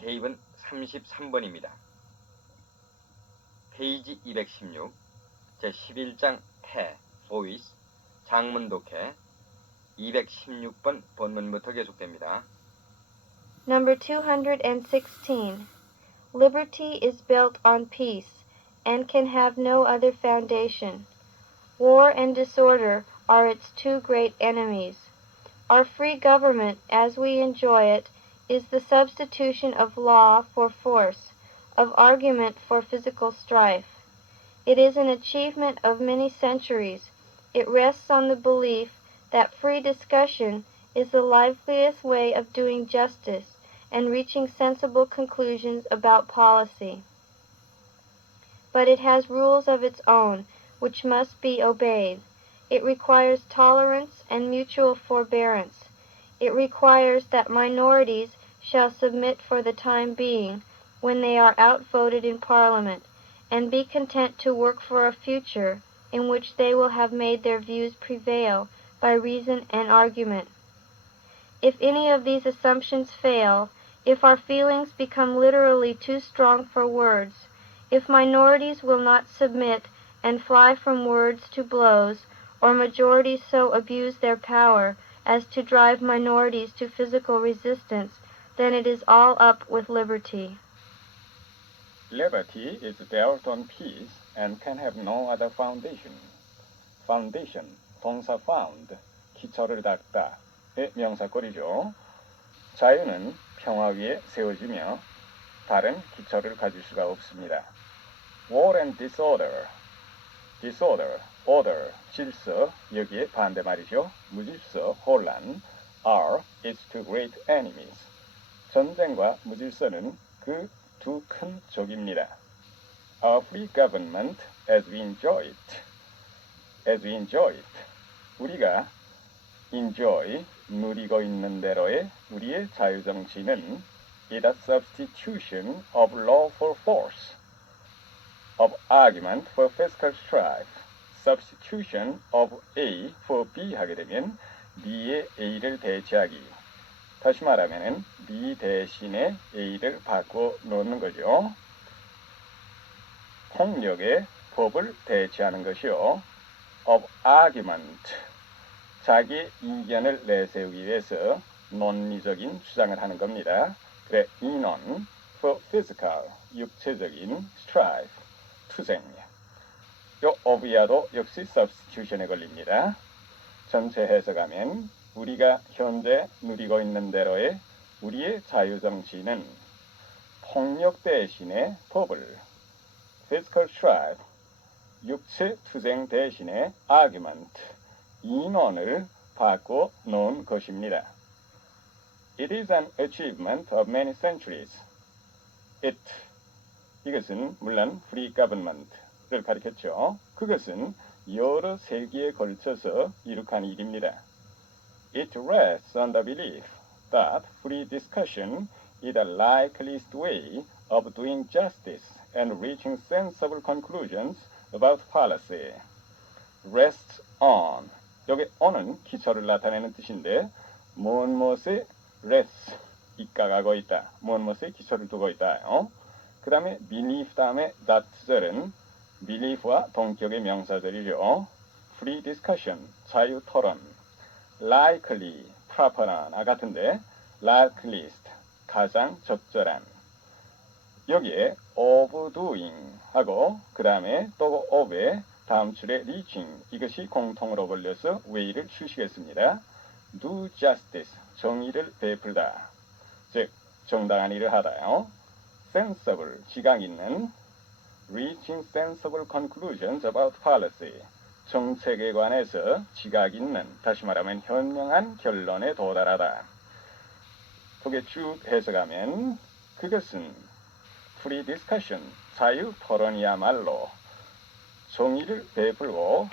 대입은 33번입니다. 페이지 216, 제11장 태, voice, 장문 독해, 216번 본문부터 계속됩니다. Number 216. Liberty is built on peace, and can have no other foundation. War and disorder are its two great enemies. Our free government, as we enjoy it, is the substitution of law for force, of argument for physical strife. It is an achievement of many centuries. It rests on the belief that free discussion is the liveliest way of doing justice and reaching sensible conclusions about policy. But it has rules of its own, which must be obeyed. It requires tolerance and mutual forbearance. It requires that minorities shall submit for the time being, when they are outvoted in Parliament, and be content to work for a future in which they will have made their views prevail by reason and argument. If any of these assumptions fail, if our feelings become literally too strong for words, if minorities will not submit and fly from words to blows, or majorities so abuse their power as to drive minorities to physical resistance, then it is all up with liberty. Liberty is built on peace and can have no other foundation. Foundation, 동사 found, 기초를 닦다의 명사꼴이죠. 자유는 평화 위에 세워지며 다른 기초를 가질 수가 없습니다. War and disorder, order, 질서, 여기에 반대 말이죠. 무질서, 혼란, are its two great enemies. 전쟁과 무질서는 그 두 큰 적입니다. Our free government, as we enjoy it, 우리가 enjoy, 누리고 있는 대로의 우리의 자유정치는 is a substitution of law for force, of argument for physical strife. Substitution of A for B 하게 되면 B의 A를 대체하기. 다시 말하면 B 대신에 A를 바꿔 놓는 거죠. 폭력의 법을 대체하는 것이요. Of argument, 자기 이견을 내세우기 위해서 논리적인 주장을 하는 겁니다. 그래, 인원, for physical, 육체적인, strife, 투쟁. 요 of야도 역시 substitution에 걸립니다. 전체 해석하면 우리가 현재 누리고 있는 대로의 우리의 자유정치는 폭력 대신에 법을, physical strife, 육체 투쟁 대신에 argument, 인원을 바꿔 놓은 것입니다. It is an achievement of many centuries. 이것은 물론 free government를 가리켰죠. 그것은 여러 세기에 걸쳐서 이룩한 일입니다. It rests on the belief that free discussion is the likeliest way of doing justice and reaching sensible conclusions about policy. Rests on, 여기 on은 기초를 나타내는 뜻인데 무엇에 rests, 입각하고 있다. 무엇에 기초를 두고 있다. 그 다음에 belief 다음에 that 절은 belief와 동격의 명사절이죠. Free discussion, 자유 토론. Likely, proper나 같은데 likeliest, 가장 적절한. 여기에 overdoing 하고 그 다음에 또 of의 다음 줄에 reaching, 이것이 공통으로 걸려서 way를 출시했습니다. Do justice, 정의를 베풀다. 즉 정당한 일을 하다요. Sensible, 지각 있는. Reaching sensible conclusions about policy, 정책에 관해서 지각 있는, 다시 말하면 현명한 결론에 도달하다. 그게 쭉 해석하면 그것은 free discussion, 자유 토론이야말로 정의를 베풀고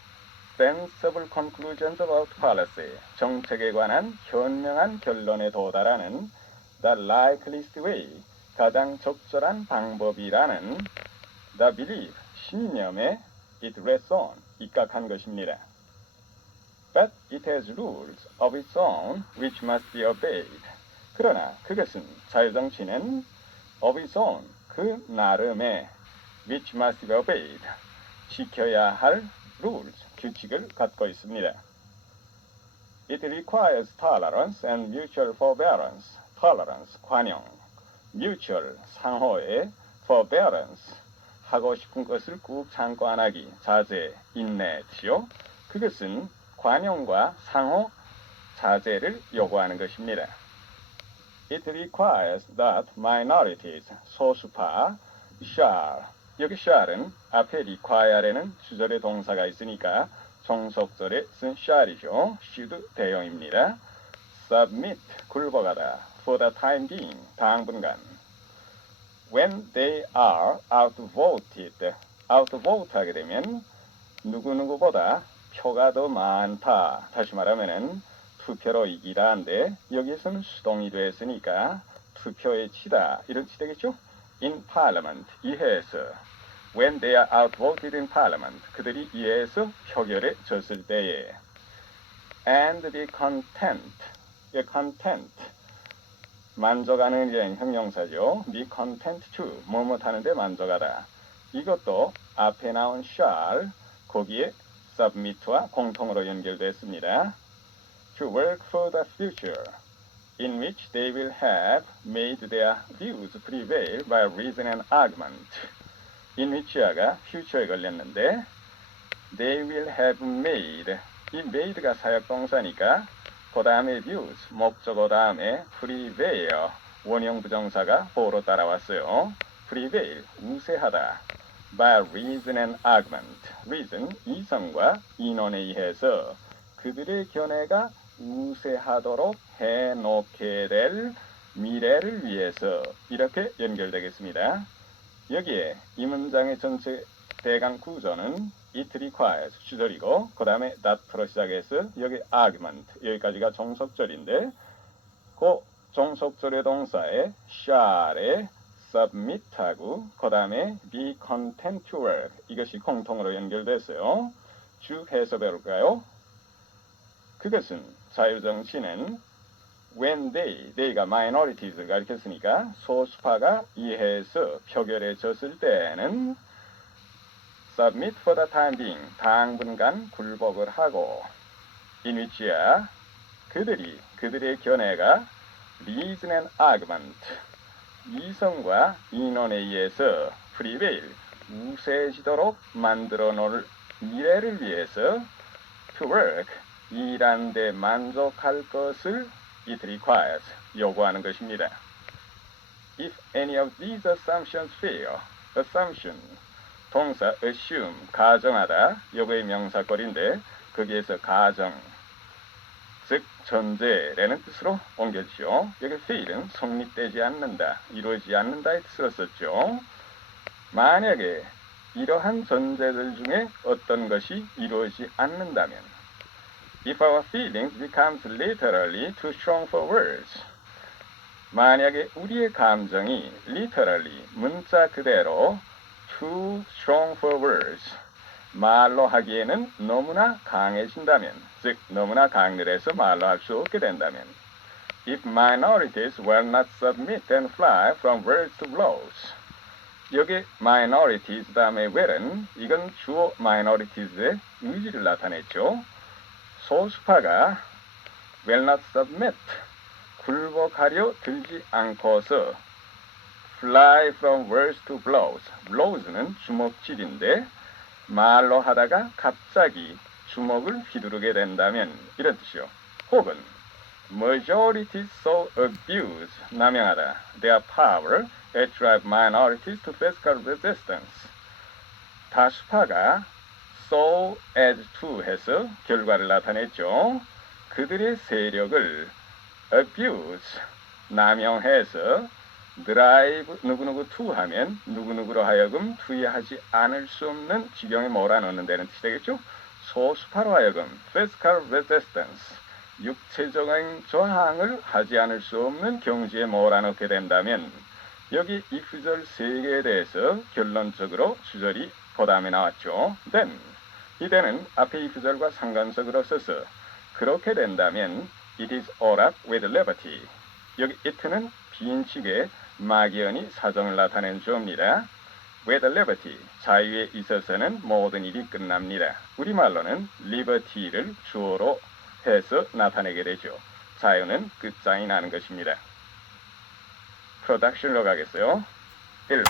sensible conclusions about policy, 정책에 관한 현명한 결론에 도달하는 the likeliest way, 가장 적절한 방법이라는 the belief, 신념에 it rests on, 입각한 것입니다. But it has rules of its own which must be obeyed. 그러나 그것은 자유정치는 of its own, 그 나름의 which must be obeyed, 지켜야 할 rules, 규칙을 갖고 있습니다. It requires tolerance and mutual forbearance. tolerance, 관용, mutual, 상호의, forbearance, 하고 싶은 것을 꾹 참고 안 하기, 자제, 인내, 뜻이요. 그것은 관용과 상호, 자제를 요구하는 것입니다. It requires that minorities, 소수파, shall, 여기 shall은 앞에 require에는 주절의 동사가 있으니까 종속절에 쓴 shall이죠. should 대용입니다. submit, 굴복하다, for the time being, 당분간. When they are outvoted, outvote 하게 되면 누구누구보다 표가 더 많다. 다시 말하면은 투표로 이기다인데 여기에서는 수동이도 했으니까 투표에 치다 이런 뜻이 되겠죠? In Parliament, 이해에서 When they are outvoted in Parliament, 그들이 이해에서 표결에 졌을 때에 And be content, content, 만족하는 게 형용사죠. Be content to, 뭐뭐 하는데 만족하다. 이것도 앞에 나온 shall, 거기에 submit와 공통으로 연결됐습니다. To work for the future, in which they will have made their views prevail by reason and argument. in which가 future에 걸렸는데 they will have made, 이 made가 사역동사니까 그 다음에 views, 목적어 다음에 prevail, 원형 부정사가 보로 따라왔어요. prevail, 우세하다. by reason and argument. reason, 이성과 인원에 의해서 그들의 견해가 우세하도록 해놓게 될 미래를 위해서 이렇게 연결되겠습니다. 여기에 이 문장의 전체 대강 구조는 it requires 주절이고 그 다음에 that로 시작해서 여기 argument 여기까지가 종속절인데 그 종속절의 동사에 shall에 submit하고 그 다음에 be content to work 이것이 공통으로 연결됐어요. 쭉 해석해 볼까요? 그것은 자유정치는 when they가 minorities를 가리켰으니까 소수파가 이해해서 표결에 졌을 때는 submit for the time being, 당분간 굴복을 하고 in which야 그들의 견해가 reason and argument, 이성과 인원에 의해서 prevail, 우세해지도록 만들어 놓을 미래를 위해서 to work, 일한 데 만족할 것을 it requires, 요구하는 것입니다. If any of these assumptions fail, assumption, 동사 assume, 가정하다, 요거의 명사꼴인데 거기에서 가정, 즉 전제라는 뜻으로 옮겨지죠. 여기 fail은 성립되지 않는다, 이루어지지 않는다의 뜻으로 썼죠. 만약에 이러한 전제들 중에 어떤 것이 이루어지지 않는다면 If our feelings becomes literally too strong for words, 만약에 우리의 감정이 literally, 문자 그대로 too strong for words, 말로 하기에는 너무나 강해진다면, 즉 너무나 강렬해서 말로 할 수 없게 된다면 If minorities will not submit and fly from words to blows, 여기 minorities 다음에 will은 이건 주어 minorities의 의지를 나타냈죠. 소수파가 will not submit, 굴복하려 들지 않고서 fly from words to blows, blows는 주먹질인데 말로 하다가 갑자기 주먹을 휘두르게 된다면 이런 뜻이요. 혹은 majorities so abuse, 남용하다 their power and drive minorities to physical resistance, 다수파가 so as to 해서 결과를 나타냈죠. 그들의 세력을 abuse, 남용해서 drive, 누구누구 to 하면 누구누구로 하여금 투여하지 않을 수 없는 지경에 몰아넣는 데는 뜻이 되겠죠. 소수파로 하여금 physical resistance, 육체적인 저항을 하지 않을 수 없는 경지에 몰아넣게 된다면 여기 이 구절 세 개에 대해서 결론적으로 주절이 그 다음에 나왔죠. then, 이때는 앞에 이 구절과 상관적으로 써서 그렇게 된다면 it is all up with liberty. 여기 it는 비인칭의 막연히 사정을 나타낸 주어입니다. With liberty, 자유에 있어서는 모든 일이 끝납니다. 우리말로는 liberty를 주어로 해서 나타내게 되죠. 자유는 끝장이 나는 것입니다. 프로덕션으로 가겠어요. 1.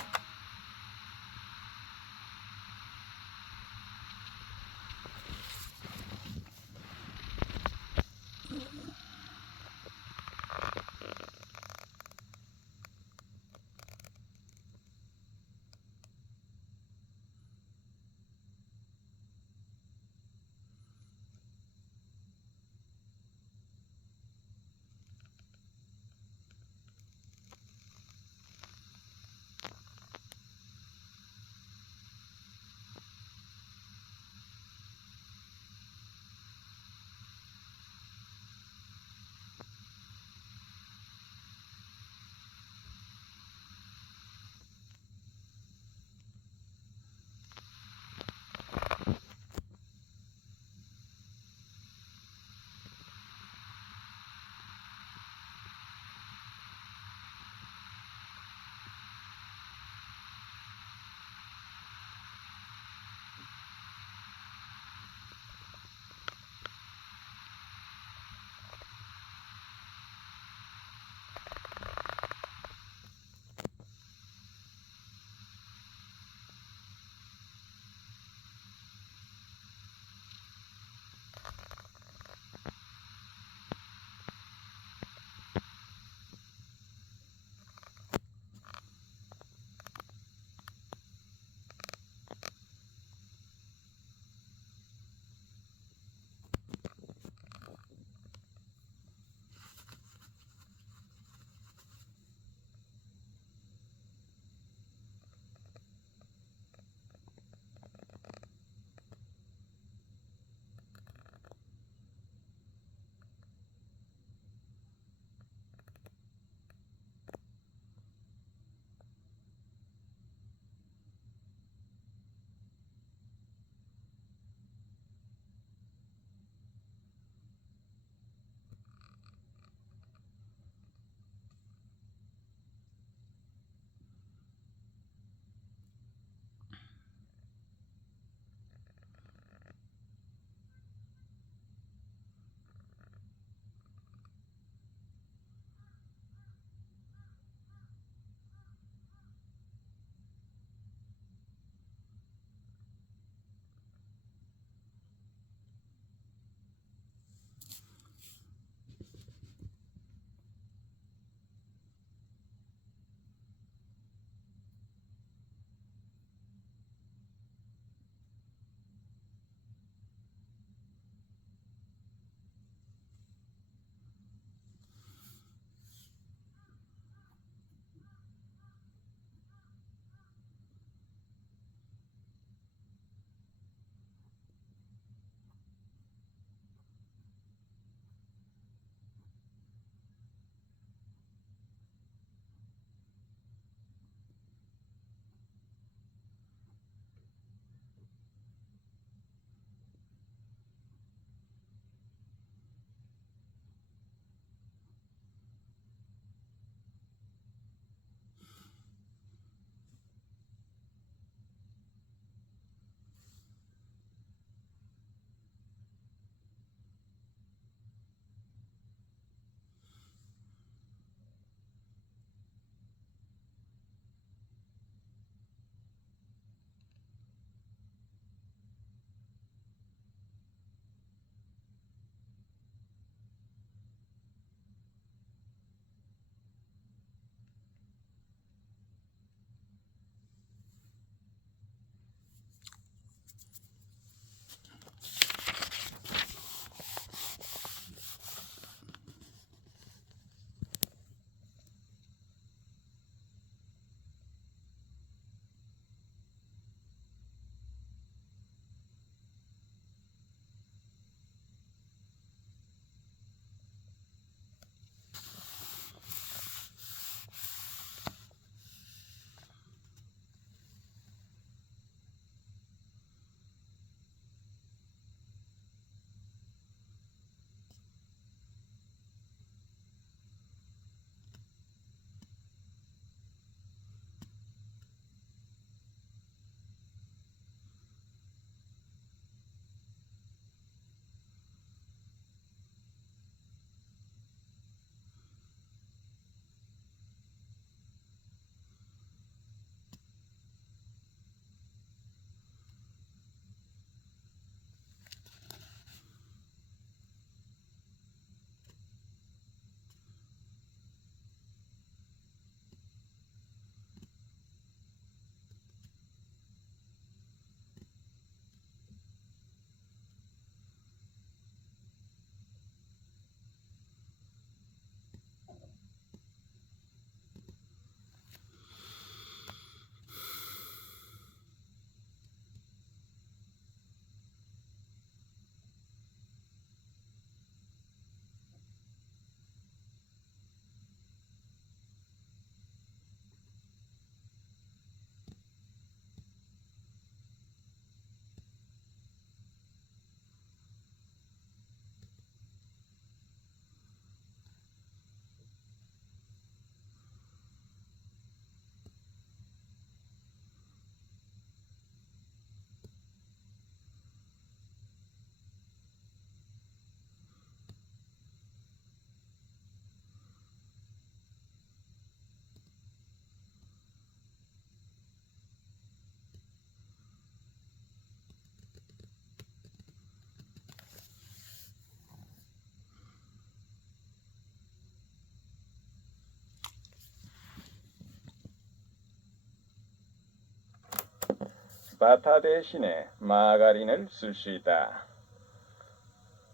바타 대신에 마가린을 쓸 수 있다.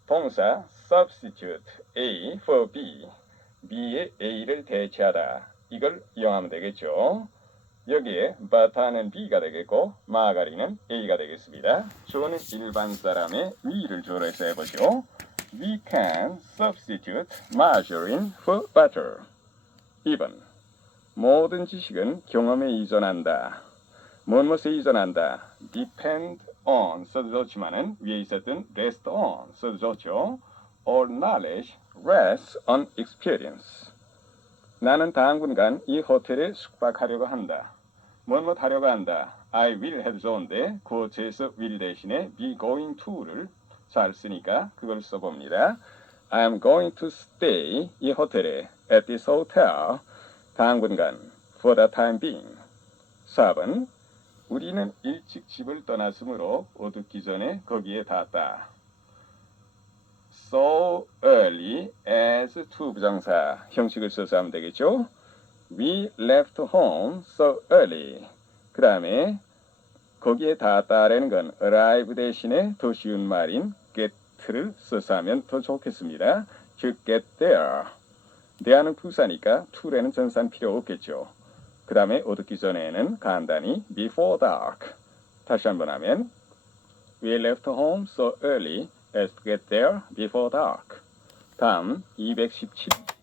동사 substitute A for B, B의 A를 대체하다. 이걸 이용하면 되겠죠. 여기에 바타는 B가 되겠고 마가린은 A가 되겠습니다. 저는 일반 사람의 위를 조례해서 해보죠. We can substitute margarine for butter. 2번 모든 지식은 경험에 이전한다. 무엇에 이전한다. depend on 써도 좋지만은 위에 있었던 rest on 써도 좋죠. All knowledge rests on experience. 나는 당분간 이 호텔에 숙박하려고 한다. 무엇 하려고 한다. I will 해도 좋은데 고체에서 will 대신에 be going to를 잘 쓰니까 그걸 써봅니다. I am going to stay 이 호텔에 at this hotel 당분간 for the time being. 4번 우리는 일찍 집을 떠났으므로 어둡기 전에 거기에 닿았다. So early as to 부정사 형식을 써서 하면 되겠죠. We left home so early. 그 다음에 거기에 닿았다라는 건 arrive 대신에 더 쉬운 말인 get를 써서 하면 더 좋겠습니다. 즉 get there. there는 부사니까 to라는 전사는 필요 없겠죠. 그 다음에 어둡기 전에는 간단히 before dark. 다시 한번 하면 We left home so early as to get there before dark. 다음 217.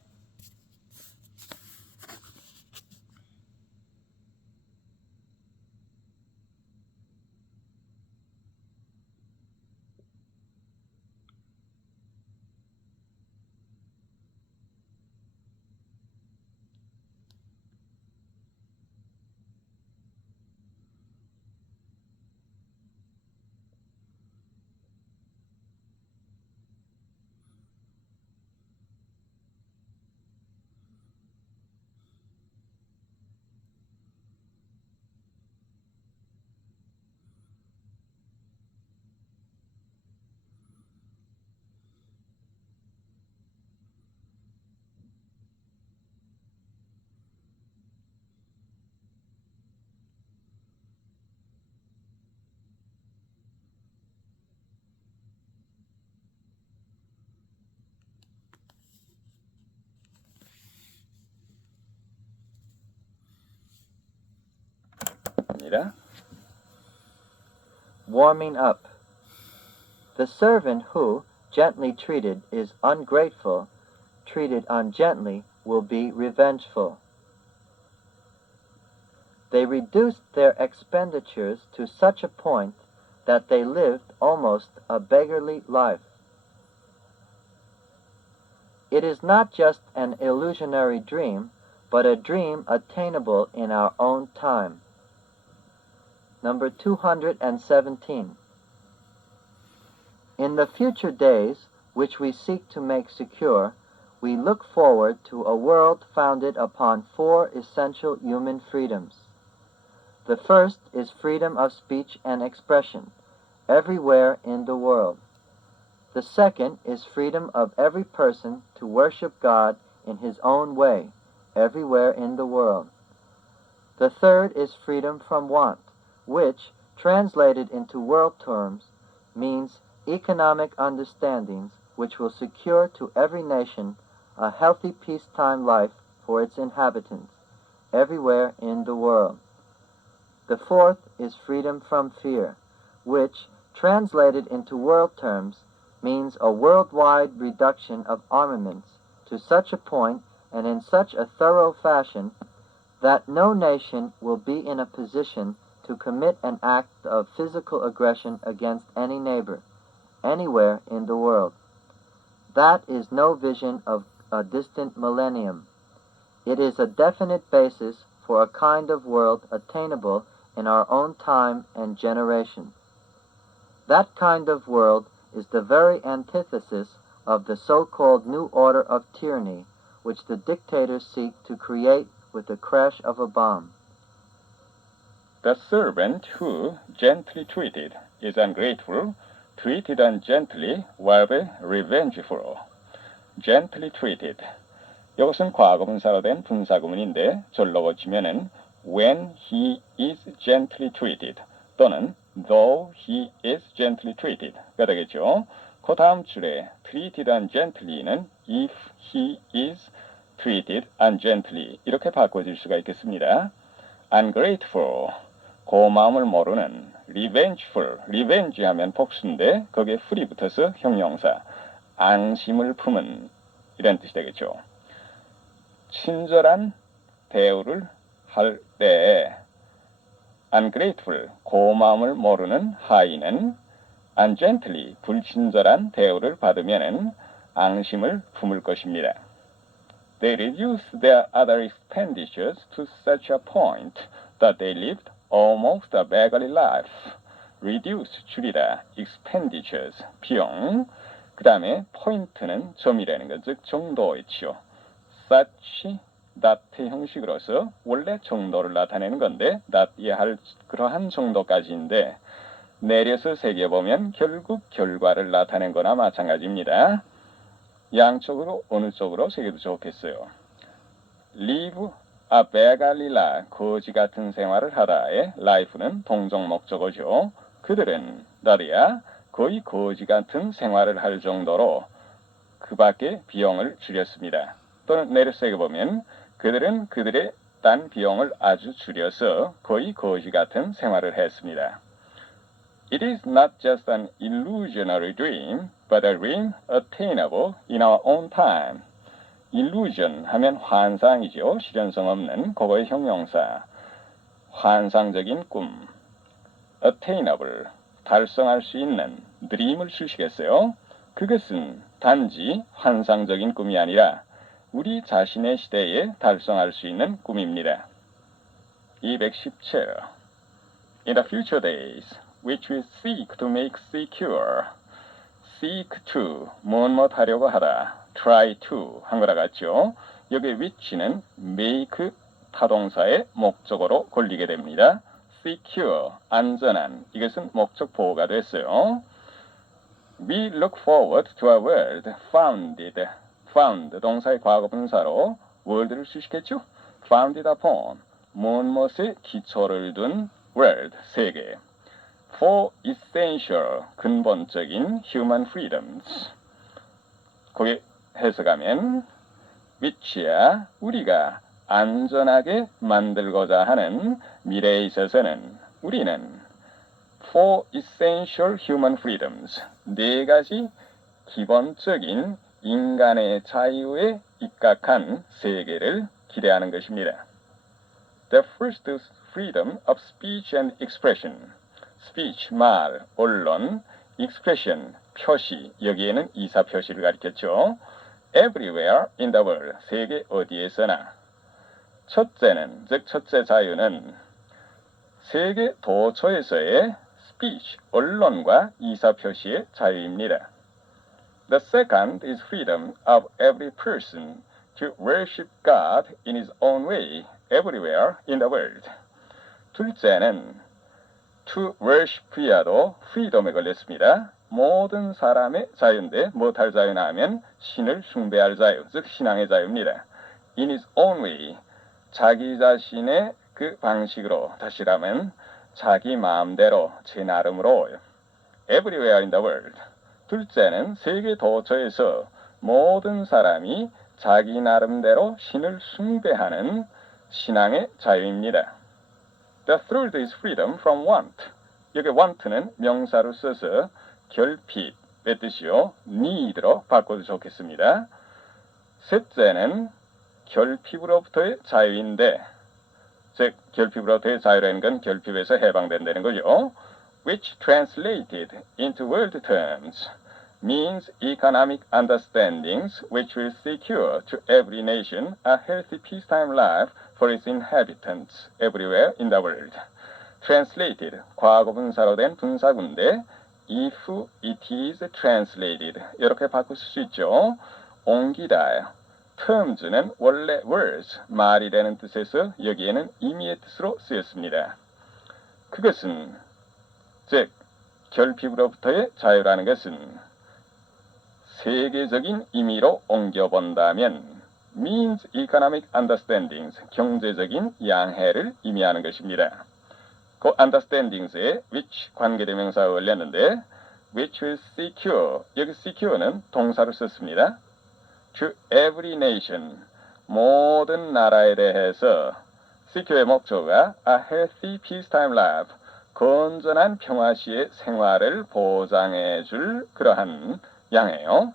Warming up. The servant who, gently treated, is ungrateful, treated ungently, will be revengeful. They reduced their expenditures to such a point that they lived almost a beggarly life. It is not just an illusionary dream, but a dream attainable in our own time. Number 217. In the future days, which we seek to make secure, we look forward to a world founded upon 4 essential human freedoms. The first is freedom of speech and expression, everywhere in the world. The second is freedom of every person to worship God in his own way, everywhere in the world. The third is freedom from want, which, translated into world terms, means economic understandings which will secure to every nation a healthy peacetime life for its inhabitants, everywhere in the world. The fourth is freedom from fear, which, translated into world terms, means a worldwide reduction of armaments to such a point and in such a thorough fashion that no nation will be in a position to commit an act of physical aggression against any neighbor, anywhere in the world. That is no vision of a distant millennium. It is a definite basis for a kind of world attainable in our own time and generation. That kind of world is the very antithesis of the so-called New Order of Tyranny, which the dictators seek to create with the crash of a bomb. The servant who, gently treated, is ungrateful, treated ungently, will be revengeful. Gently treated. 이것은 과거분사로 된 분사구문인데 절로 고치면은 when he is gently treated, 또는 though he is gently treated.가 되겠죠. 그 다음 줄에 treated ungently는 if he is treated ungently 이렇게 바꿔질 수가 있겠습니다. ungrateful, 고마움을 모르는, revengeful, revenge 하면 복수인데 거기에 ful이 붙어서 형용사, 앙심을 품은 이런 뜻이 되겠죠. 친절한 대우를 할 때 ungrateful, 고마움을 모르는 하인은 ungently, 불친절한 대우를 받으면 앙심을 품을 것입니다. They reduced their other expenditures to such a point that they lived almost a beggarly life. Reduce, 줄이다, expenditures, 비용. 그 다음에 point는 점이라는 것, 즉 정도이지요. such, that 형식으로서 원래 정도를 나타내는 건데 that이 할 그러한 정도까지인데 내려서 새겨보면 결국 결과를 나타낸 거나 마찬가지입니다. 양쪽으로 어느 쪽으로 새겨도 좋겠어요. live a beggarly life, 거지 같은 생활을 하다의 life는 동종 목적어죠. 그들은 나리야 거의 거지 같은 생활을 할 정도로 그 밖에 비용을 줄였습니다. 또는 내려 새겨보면 그들은 그들의 딴 비용을 아주 줄여서 거의 거지 같은 생활을 했습니다. It is not just an illusionary dream, but a dream attainable in our own time. illusion 하면 환상이죠. 실현성 없는 그거의 형용사. 환상적인 꿈. attainable, 달성할 수 있는 dream을 쓰시겠어요? 그것은 단지 환상적인 꿈이 아니라 우리 자신의 시대에 달성할 수 있는 꿈입니다. 217. In the future days, which we seek to make secure. seek to, 무엇 하려고 하다. try to 한 거라 같죠. 여기 which는 make 타동사의 목적어로 걸리게 됩니다. secure, 안전한, 이것은 목적 보호가 됐어요. We look forward to a world founded, found, 동사의 과거분사로 world를 쓰시겠죠? founded upon, 무엇에 기초를 둔 world, 세계. For essential, 근본적인 human freedoms. 거기 해석하면 which야 우리가 안전하게 만들고자 하는 미래에 있어서는 우리는 for essential human freedoms, 네 가지 기본적인 인간의 자유에 입각한 세계를 기대하는 것입니다. The first is freedom of speech and expression. speech, 말, 언론, expression, 표시, 여기에는 이사 표시를 가리켰죠. everywhere in the world, 세계 어디에서나. 첫째는, 즉 첫째 자유는 세계 도처에서의 speech, 언론과 이사 표시의 자유입니다. The second is freedom of every person to worship God in his own way, everywhere in the world. 둘째는 to worship야도 freedom에 걸렸습니다. 모든 사람의 자유인데 무엇할 자유나 하면 신을 숭배할 자유, 즉 신앙의 자유입니다. In his own way, 자기 자신의 그 방식으로, 다시라면 자기 마음대로, 제 나름으로. Everywhere in the world. 둘째는 세계 도처에서 모든 사람이 자기 나름대로 신을 숭배하는 신앙의 자유입니다. The third is freedom from want. 여기 want는 명사로 써서 결핍의 뜻이요. need로 바꿔도 좋겠습니다. 셋째는 결핍으로부터의 자유인데, 즉 결핍으로부터의 자유라는 건 결핍에서 해방된다는 거죠. Which translated into world terms means economic understandings which will secure to every nation a healthy peacetime life for its inhabitants everywhere in the world. Translated, 과거분사로 된 분사구인데 if it is translated 이렇게 바꿀 수 있죠. 옮기다. terms는 원래 words, 말이라는 뜻에서 여기에는 의미의 뜻으로 쓰였습니다. 그것은 즉 결핍으로부터의 자유라는 것은 세계적인 의미로 옮겨본다면 means economic understandings, 경제적인 양해를 의미하는 것입니다. 그 understandings에 which 관계대명사가 걸렸는데 which will secure 여기 secure는 동사를 썼습니다. to every nation 모든 나라에 대해서 secure의 목적어가 a healthy peacetime life 건전한 평화시의 생활을 보장해줄 그러한 양이에요.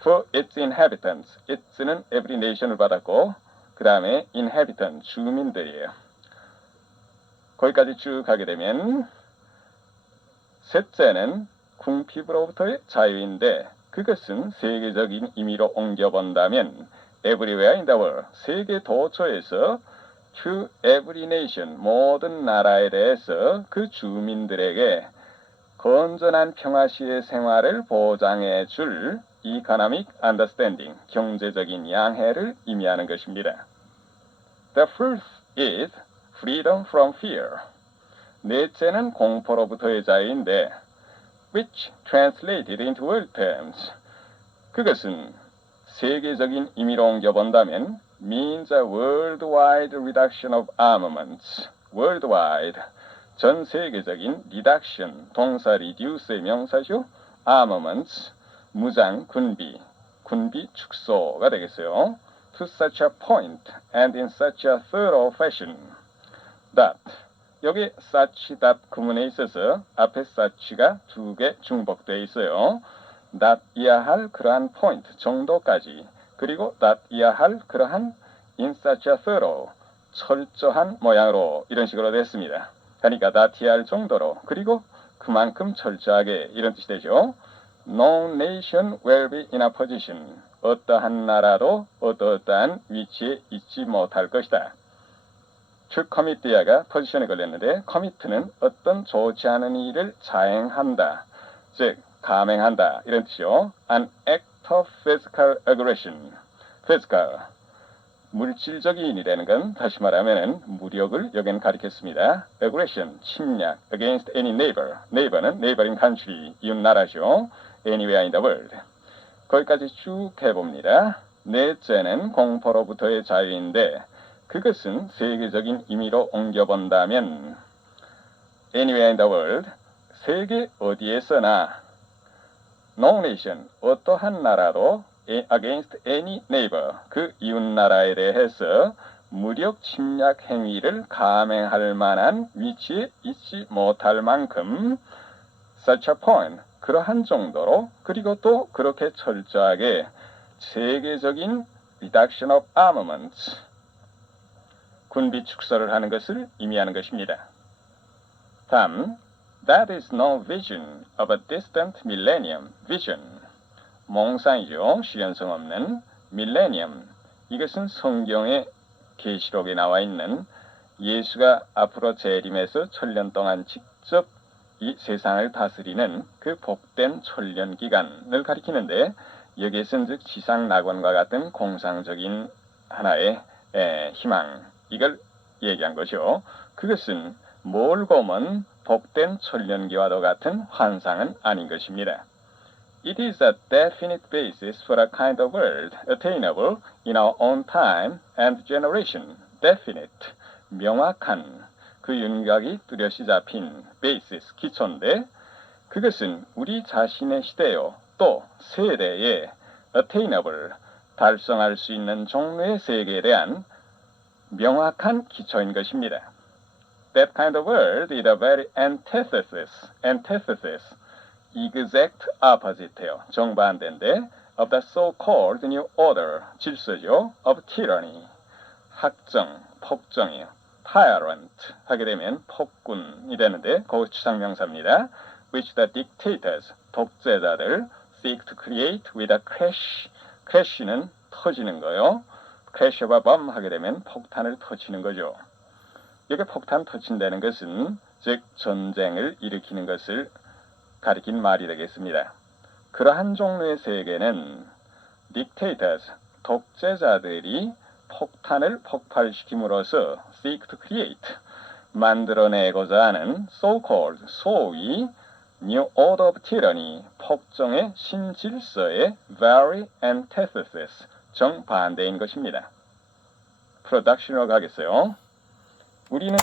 For its inhabitants, its는 every nation을 받았고 그 다음에 inhabitant, 주민들이에요. 거기까지 쭉 가게 되면 셋째는 궁핍으로부터의 자유인데 그것은 세계적인 의미로 옮겨본다면 everywhere in the world, 세계 도처에서 to every nation, 모든 나라에 대해서 그 주민들에게 건전한 평화시의 생활을 보장해 줄 economic understanding, 경제적인 양해를 의미하는 것입니다. The fourth is freedom from fear. 넷째는 공포로부터의 자유인데 which translated into world terms. 그것은 세계적인 의미로 옮겨본다면 means a worldwide reduction of armaments. worldwide, 전 세계적인 reduction, 동사 reduce의 명사죠. armaments, 무장, 군비 축소가 되겠어요. to such a point and in such a thorough fashion that 여기 such that 구문에 있어서 앞에 such가 두 개 중복되어 있어요. that 이야 할 그러한 point 정도까지 그리고 that 이야 할 그러한 in such a thorough 철저한 모양으로 이런 식으로 됐습니다. 그러니까 that 이야 할 정도로 그리고 그만큼 철저하게 이런 뜻이 되죠. No nation will be in a position 어떠한 나라도 어떠한 위치에 있지 못할 것이다. to commit야가 포지션에 걸렸는데 commit는 어떤 좋지 않은 일을 자행한다. 즉 감행한다 이런 뜻이요. An act of physical aggression. physical 물질적인 일이라는 건 다시 말하면 무력을 여기는 가리켰습니다. aggression 침략 against any neighbor. neighbor는 neighboring country 이웃 나라죠. anywhere in the world. 거기까지 쭉 해봅니다. 넷째는 공포로부터의 자유인데 그것은 세계적인 의미로 옮겨본다면 anywhere in the world, 세계 어디에서나 no nation, 어떠한 나라도 against any neighbor, 그 이웃 나라에 대해서 무력 침략 행위를 감행할 만한 위치에 있지 못할 만큼 such a point, 그러한 정도로 그리고 또 그렇게 철저하게 세계적인 reduction of armaments, 군비 축소를 하는 것을 의미하는 것입니다. 다음, that is no vision of a distant millennium. vision, 몽상이죠. 실현성 없는 millennium. 이것은 성경의 계시록에 나와 있는 예수가 앞으로 재림해서 천년 동안 직접 이 세상을 다스리는 그 복된 천년 기간을 가리키는데 여기에서는 즉 지상 낙원과 같은 공상적인 하나의 희망 이걸 얘기한 거죠. 그것은 멀고 먼 복된 천년기와도 같은 환상은 아닌 것입니다. It is a definite basis for a kind of world attainable in our own time and generation. definite, 명확한 그 윤곽이 뚜렷이 잡힌 basis, 기초인데 그것은 우리 자신의 시대요 또 세대에 attainable, 달성할 수 있는 종류의 세계에 대한 명확한 기초인 것입니다. That kind of world is a very antithesis, exact opposite요. 정반대인데 of the so-called new order, 질서죠. of tyranny, 학정, 폭정이요. tyrant 하게 되면 폭군이 되는데 그 추상명사입니다. which the dictators, 독재자들 seek to create with a crash, crash는 터지는 거요. crash of a bomb 하게 되면 폭탄을 터치는 거죠. 여기 폭탄 터친다는 것은 즉 전쟁을 일으키는 것을 가리킨 말이 되겠습니다. 그러한 종류의 세계는 dictators, 독재자들이 폭탄을 폭발시킴으로써 seek to create, 만들어내고자 하는 so-called, 소위 new order of tyranny, 폭정의 신질서의 very antithesis, 정반대인 것입니다. 프로덕션으로 가겠어요. 우리는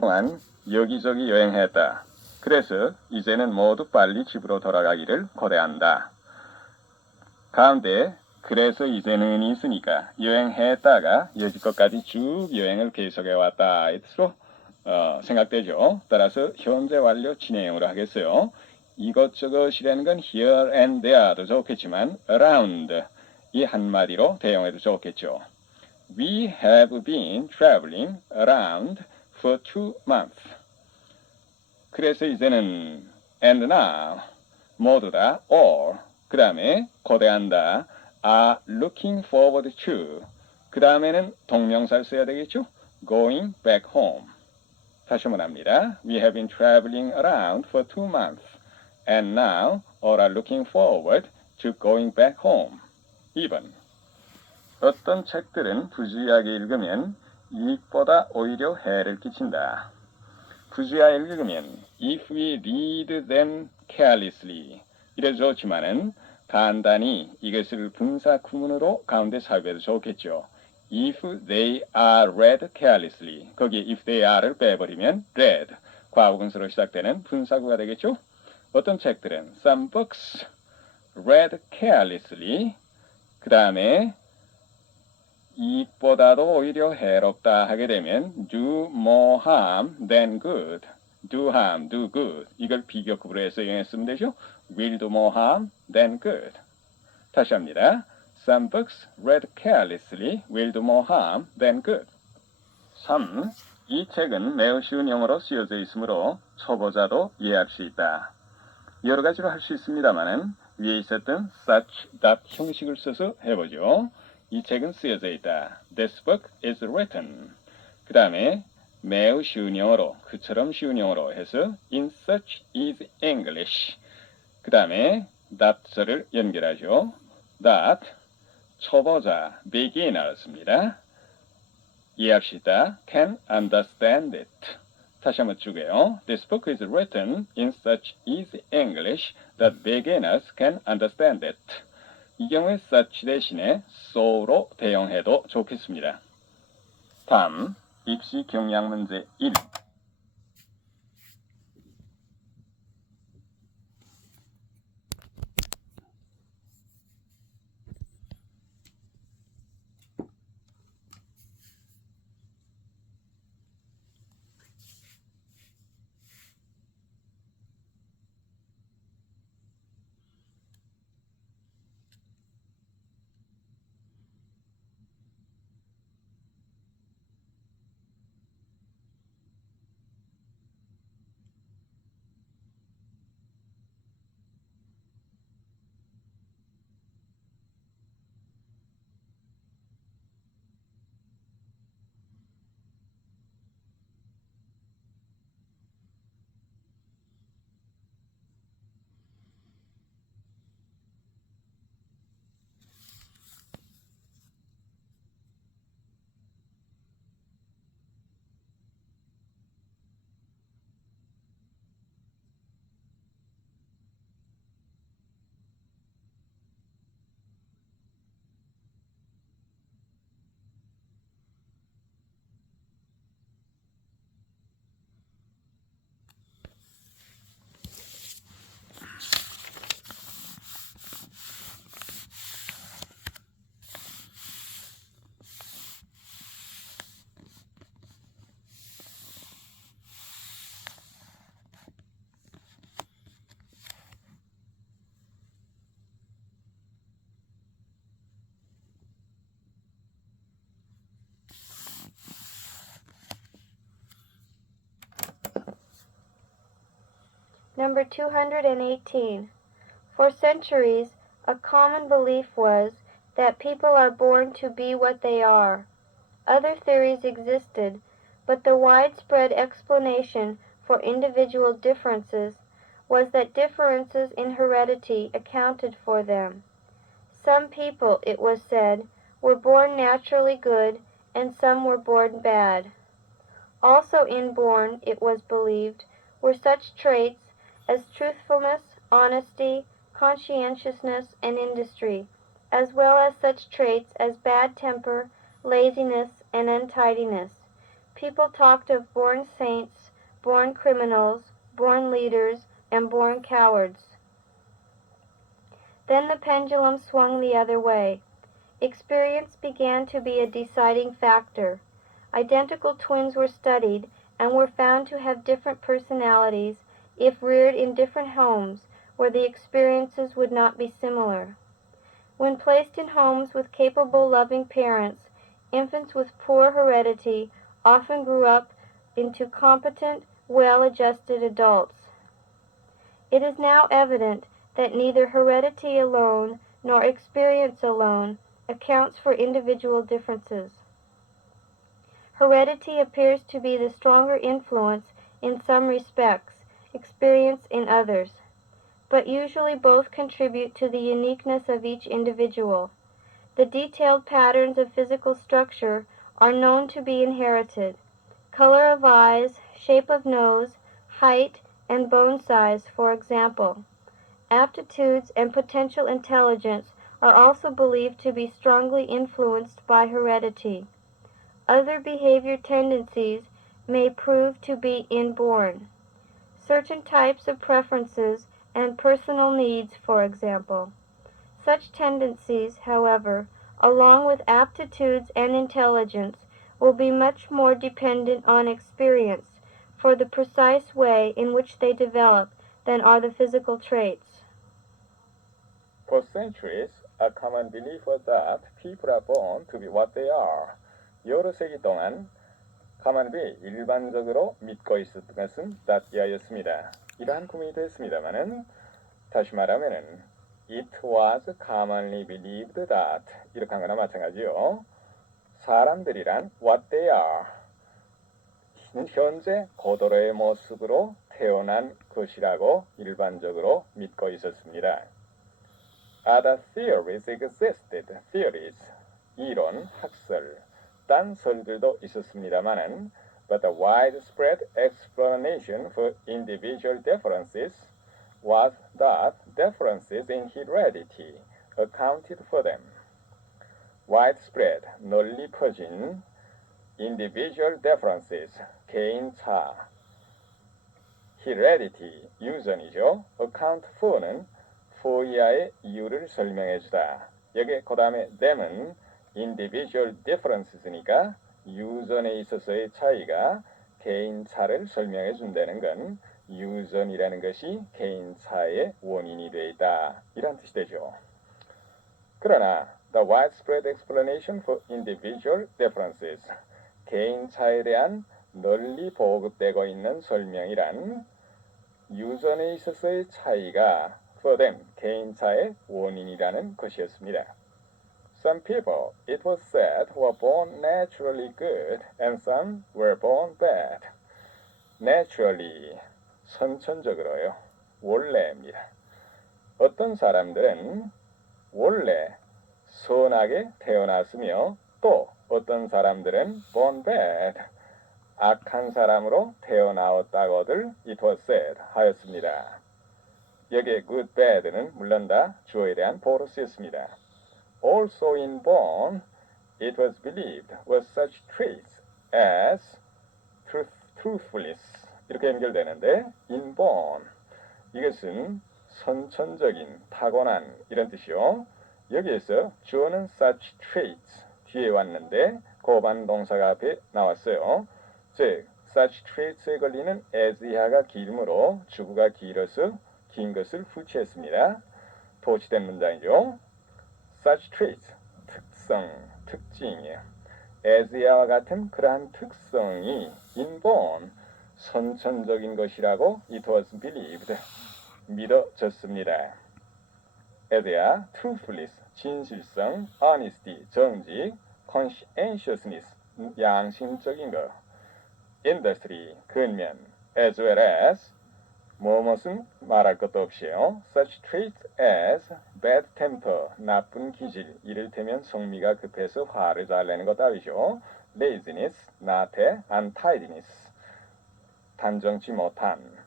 동안 여기저기 여행했다. 그래서 이제는 모두 빨리 집으로 돌아가기를 고대한다. 가운데 그래서 이제는 있으니까 여행했다가 여지껏까지 쭉 여행을 계속해왔다 뜻으로 생각되죠. 따라서 현재 완료 진행형으로 하겠어요. 이것저것이라는 건 here and there도 좋겠지만 around 이 한마디로 대용해도 좋겠죠. We have been traveling around for 2 months. 그래서 이제는 and now 모두 다 all 그 다음에 고대한다 are looking forward to 그 다음에는 동명사를 써야 되겠죠. going back home. 다시 한번 합니다. We have been traveling around for 2 months and now all are looking forward to going back home. 2번 어떤 책들은 부주의하게 읽으면 이익보다 오히려 해를 끼친다. 부주의하게 읽으면 if we read them carelessly 이래 좋지만은 간단히 이것을 분사 구문으로 가운데 삽입해도 좋겠죠. If they are read carelessly 거기에 if they are를 빼버리면 read 과거분사로 시작되는 분사구가 되겠죠. 어떤 책들은 some books read carelessly 그 다음에 이익보다도 오히려 해롭다 하게 되면 do more harm than good. do harm, do good. 이걸 비교급으로 해서 이용했으면 되죠. will do more harm than good. 다시 합니다. Some books read carelessly will do more harm than good. 3. 이 책은 매우 쉬운 영어로 쓰여져 있으므로 초보자도 이해할 수 있다. 여러 가지로 할 수 있습니다만은 위에 있었던 such that 형식을 써서 해보죠. 이 책은 쓰여져 있다. This book is written. 그 다음에 매우 쉬운 영어로, 그처럼 쉬운 영어로 해서 in such easy English. 그 다음에 that를 연결하죠. That, 초보자, beginners입니다. 이해할 수 있다. Can understand it. 다시 한번 주게요. This book is written in such easy English that beginners can understand it. 이 경우에 such 대신에 so로 대용해도 좋겠습니다. 다음, 입시 경량 문제 1. Number 218. For centuries, a common belief was that people are born to be what they are. Other theories existed, but the widespread explanation for individual differences was that differences in heredity accounted for them. Some people, it was said, were born naturally good, and some were born bad. Also inborn, it was believed, were such traits as truthfulness, honesty, conscientiousness, and industry, as well as such traits as bad temper, laziness, and untidiness. people talked of born saints, born criminals, born leaders, and born cowards. Then the pendulum swung the other way. Experience began to be a deciding factor. Identical twins were studied and were found to have different personalities if reared in different homes where the experiences would not be similar. When placed in homes with capable, loving parents, infants with poor heredity often grew up into competent, well-adjusted adults. It is now evident that neither heredity alone nor experience alone accounts for individual differences. Heredity appears to be the stronger influence in some respects, experience in others, but usually both contribute to the uniqueness of each individual. The detailed patterns of physical structure are known to be inherited. Color of eyes, shape of nose, height, and bone size, for example. Aptitudes and potential intelligence are also believed to be strongly influenced by heredity. Other behavior tendencies may prove to be inborn. Certain types of preferences and personal needs, for example. Such tendencies, however, along with aptitudes and intelligence, will be much more dependent on experience for the precise way in which they develop than are the physical traits. For centuries, a common belief was that people are born to be what they are. 여러 세기 동안 가만비 일반적으로 믿고 있었던 것은 닫기하였습니다. 이러한 고민이 됐습니다만은 다시 말하면은 it was commonly believed that 이렇게 한 거나 마찬가지요. 사람들이란 what they are 현재 고도로의 모습으로 태어난 것이라고 일반적으로 믿고 있었습니다. Other theories existed. Theories, 이론, 학설, 딴설들도 있었습니다만은 but the widespread explanation for individual differences was that differences in heredity accounted for them. Widespread, 널리 퍼진 individual differences, 개인차, heredity, 유전이죠. account for는 for 이하의 이유를 설명해주다. 여기 그 다음에 them은 individual differences니까 유전에 있어서의 차이가 개인차를 설명해 준다는 건 유전이라는 것이 개인차의 원인이 되어 있다. 이런 뜻이 되죠. 그러나 the widespread explanation for individual differences 개인차에 대한 널리 보급되고 있는 설명이란 유전에 있어서의 차이가 for them 개인차의 원인이라는 것이었습니다. Some people, it was said, were born naturally good and some were born bad. Naturally, 선천적으로요. 원래입니다. 어떤 사람들은 원래 선하게 태어났으며 또 어떤 사람들은 born bad, 악한 사람으로 태어나왔다고들 it was said 하였습니다. 여기에 good, bad는 물론 다 주어에 대한 보호로 쓰였습니다. Also inborn, it was believed, was such traits as truthfulness. 이렇게 연결되는데 inborn, 이것은 선천적인, 타고난 이런 뜻이요. 여기에서 주어는 such traits 뒤에 왔는데 고반 동사가 앞에 나왔어요. 즉, such traits에 걸리는 as 이하가 길므로 주구가 길어서 긴 것을 후치했습니다. 도치된 문장이죠. Such traits, 특성, 특징이에요. as야와 같은 그러한 특성이 inborn, 선천적인 것이라고 it was believed, 믿어졌습니다. as야, truthfulness, 진실성, honesty, 정직, conscientiousness, 양심적인 것, industry, 근면, as well as 무엇은 말할 것도 없이요. Such traits as bad temper, 나쁜 기질, 이를테면 성미가 급해서 화를 잘 내는 것 따위죠. Laziness, 나태, untidiness, 단정치 못함.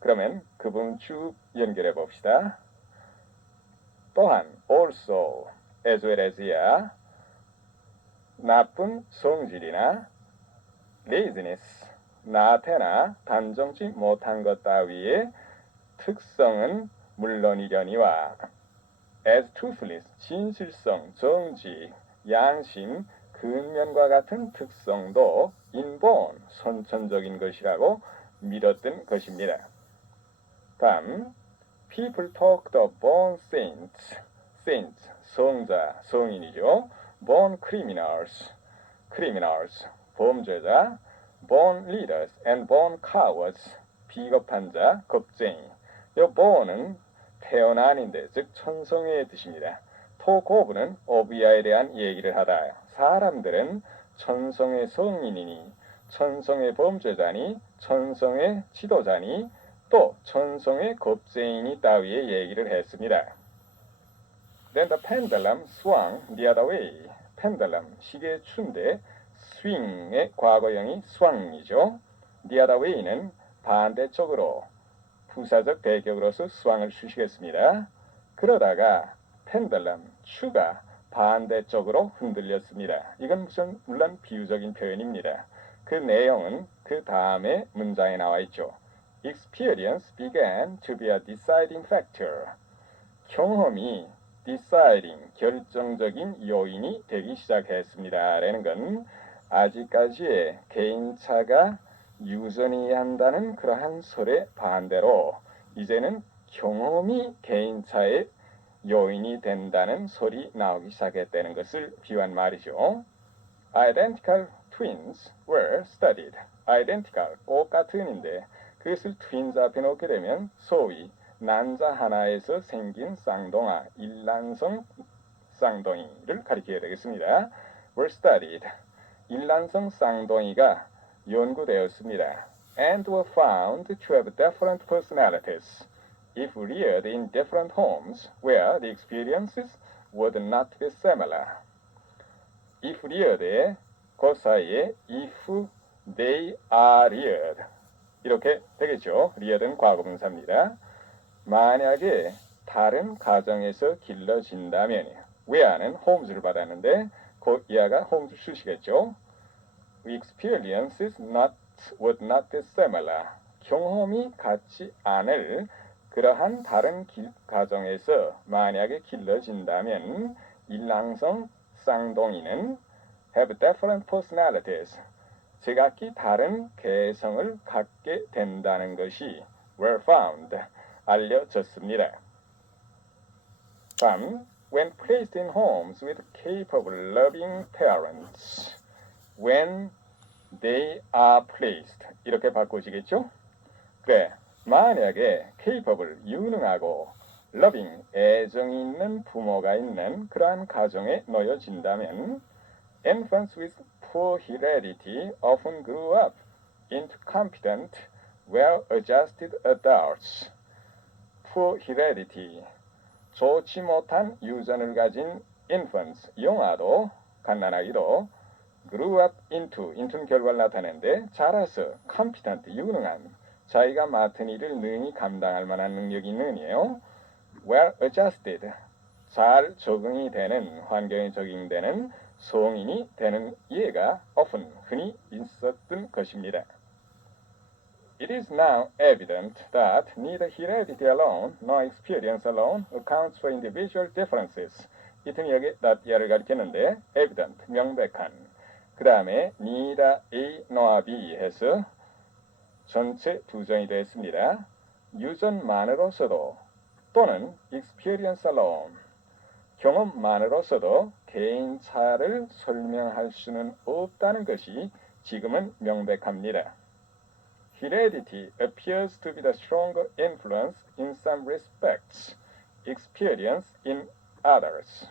그러면 그 부분 쭉 연결해 봅시다. 또한 also, as well as야 나쁜 성질이나 laziness, 나태나 단정치 못한 것 따위의 특성은 물론이려니와 as toothless, 진실성, 정직, 양심, 근면과 같은 특성도 inborn, 선천적인 것이라고 믿었던 것입니다. 다음, people talked of born saints, saints, 성자, 성인이죠. born criminals, criminals, 범죄자, born leaders and born cowards, 비겁한 자, 겁쟁이. 이 born은 태어난인데, 즉 천성의 뜻입니다. talk of는 of이야에 대한 얘기를 하다. 사람들은 천성의 성인이니, 천성의 범죄자니, 천성의 지도자니, 또 천성의 겁쟁이니 따위의 얘기를 했습니다. Then the pendulum swung the other way. pendulum, 시계의 추인데 swing의 과거형이 swung이죠. the other way는 반대쪽으로 부사적 대격으로서 swung을 쓰시겠습니다. 그러다가 pendulum, 추가 반대쪽으로 흔들렸습니다. 이건 물론 비유적인 표현입니다. 그 내용은 그 다음에 문장에 나와 있죠. Experience began to be a deciding factor. 경험이 deciding, 결정적인 요인이 되기 시작했습니다. 라는 건 아직까지의 개인차가 유전해야 한다는 그러한 설의 반대로 이제는 경험이 개인차의 요인이 된다는 설이 나오기 시작했다는 것을 비유한 말이죠. Identical twins were studied. Identical, 똑같은인데 그것을 twins 앞에 놓게 되면 소위 난자 하나에서 생긴 쌍둥아, 일란성 쌍둥이를 가리켜야 되겠습니다. were studied. 일란성 쌍둥이가 연구되었습니다. and were found to have different personalities. if reared in different homes where the experiences would not be similar. if reared의 그 사이에 if they are reared 이렇게 되겠죠. reared는 과거분사입니다. 만약에 다른 가정에서 길러진다면 where는 homes를 받았는데 그 이하가 homes 쓰시겠죠. experiences would not be similar. 경험이 같지 않을 그러한 다른 가정에서 만약에 길러진다면 일랑성 쌍둥이는 have different personalities. 제각기 다른 개성을 갖게 된다는 것이 were found. 알려졌습니다. 다음, when placed in homes with capable, loving parents. when they are placed. 이렇게 바꾸시겠죠? 그래. 만약에 capable, 유능하고 loving, 애정이 있는 부모가 있는 그러한 가정에 놓여진다면 infants with poor heredity often grew up into competent, well-adjusted adults. poor heredity, 좋지 못한 유전을 가진 infants, 영아도 갓난아기도 grew up into는 결과를 나타내는데 자라서 competent, 유능한 자기가 맡은 일을 능히 감당할 만한 능력이 있는 이에요. well adjusted, 잘 적응이 되는, 환경에 적응되는 성인이 되는 예가 often, 흔히 있었던 것입니다. It is now evident that neither heredity alone nor experience alone accounts for individual differences. 이 등이 여기 나띠아를 가리켰는데 evident, 명백한. 그 다음에 neither A nor B 해서 전체 부정이 됐습니다. 유전만으로서도 또는 experience alone, 경험만으로서도 개인차를 설명할 수는 없다는 것이 지금은 명백합니다. Heredity appears to be the stronger influence in some respects, experience in others.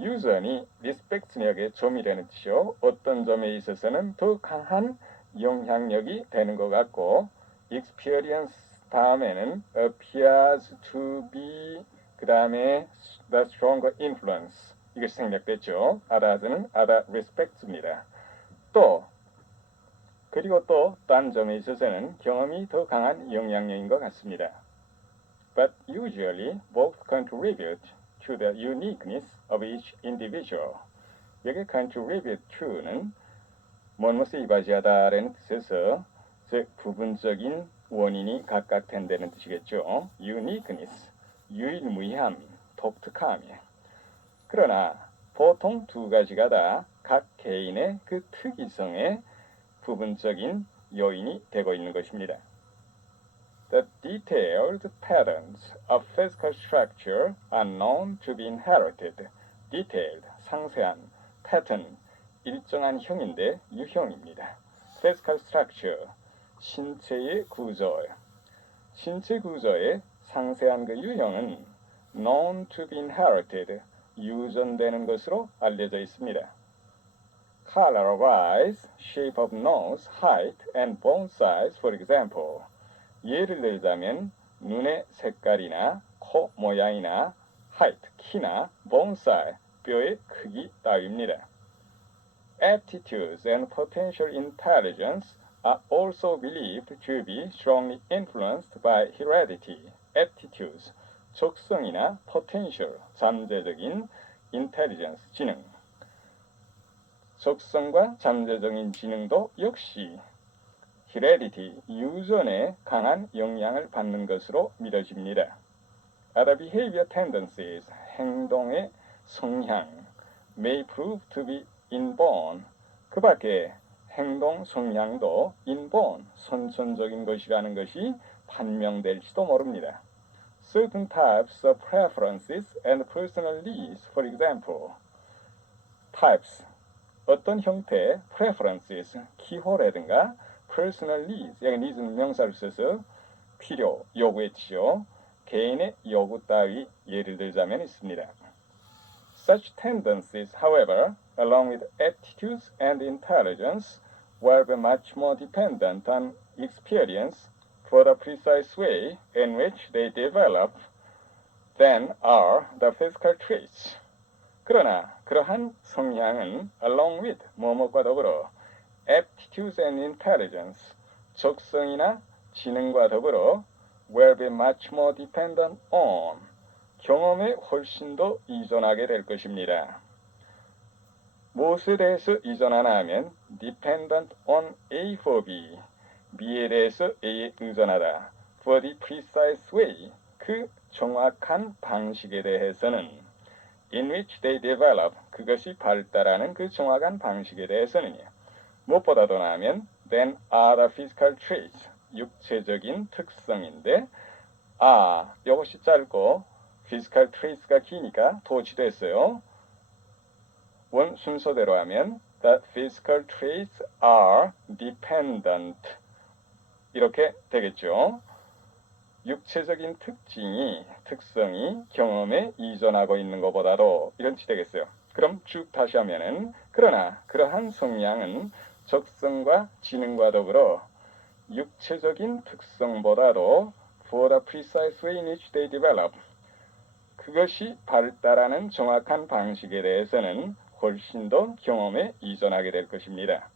유전이 respect력의 점이 되는 뜻이요. 어떤 점에 있어서는 더 강한 영향력이 되는 것 같고 experience 다음에는 appears to be 그 다음에 the stronger influence 이것이 생략됐죠. others는 other respects입니다. 그리고 또 딴 점에 있어서는 경험이 더 강한 영향력인 것 같습니다. But usually both contribute to the uniqueness of each individual. 여기 contribute to는 무엇을 이바지하다라는 뜻에서 즉 부분적인 원인이 각각 된다는 뜻이겠죠. uniqueness, 유일무이함, 독특함. 그러나 보통 두 가지가 다 각 개인의 그 특이성의 부분적인 요인이 되고 있는 것입니다. The detailed patterns of physical structure are known to be inherited. Detailed, 상세한, pattern, 일정한 형인데 유형입니다. Physical structure, 신체의 구조. 신체 구조의 상세한 그 유형은 known to be inherited, 유전되는 것으로 알려져 있습니다. Color of eyes, shape of nose, height, and bone size, for example. 예를 들자면 눈의 색깔이나 코 모양이나 height, 키나 bone size, 뼈의 크기 따위입니다. Aptitudes and potential intelligence are also believed to be strongly influenced by heredity. Aptitudes, 족성이나 potential, 잠재적인 intelligence, 지능. 족성과 잠재적인 지능도 역시 heredity, 유전에 강한 영향을 받는 것으로 믿어집니다. Other behavior tendencies, 행동의 성향, may prove to be inborn. 그 밖에 행동 성향도 inborn, 선천적인 것이라는 것이 판명될지도 모릅니다. Certain types of preferences and personal needs, for example. Types, 어떤 형태의 preferences, 기호라든가 personal needs, 여기 needs는 명사를 써서 필요, 요구의 뜻이요. 개인의 요구 따위 예를 들자면 있습니다. Such tendencies, however, along with aptitudes and intelligence, will be much more dependent on experience for the precise way in which they develop than are the physical traits. 그러나 그러한 성향은 along with 뭐뭐과 더불어 aptitudes and intelligence, 적성이나 지능과 더불어 will be much more dependent on, 경험에 훨씬 더 의존하게 될 것입니다. 무엇에 대해서 의존하나 하면 dependent on A for B, B에 대해서 A에 의존하다. For the precise way, 그 정확한 방식에 대해서는 in which they develop, 그것이 발달하는 그 정확한 방식에 대해서는 무엇보다도 나으면 than are the physical traits, 육체적인 특성인데 이것이 짧고 physical traits가 기니까 도치됐어요. 원 순서대로 하면 the physical traits are dependent 이렇게 되겠죠. 육체적인 특성이 경험에 의존하고 있는 것보다도 이런 뜻이 되겠어요. 그럼 쭉 다시 하면은 그러나 그러한 성향은 적성과 지능과 더불어 육체적인 특성보다도 for the precise way in which they develop, 그것이 발달하는 정확한 방식에 대해서는 훨씬 더 경험에 의존하게 될 것입니다.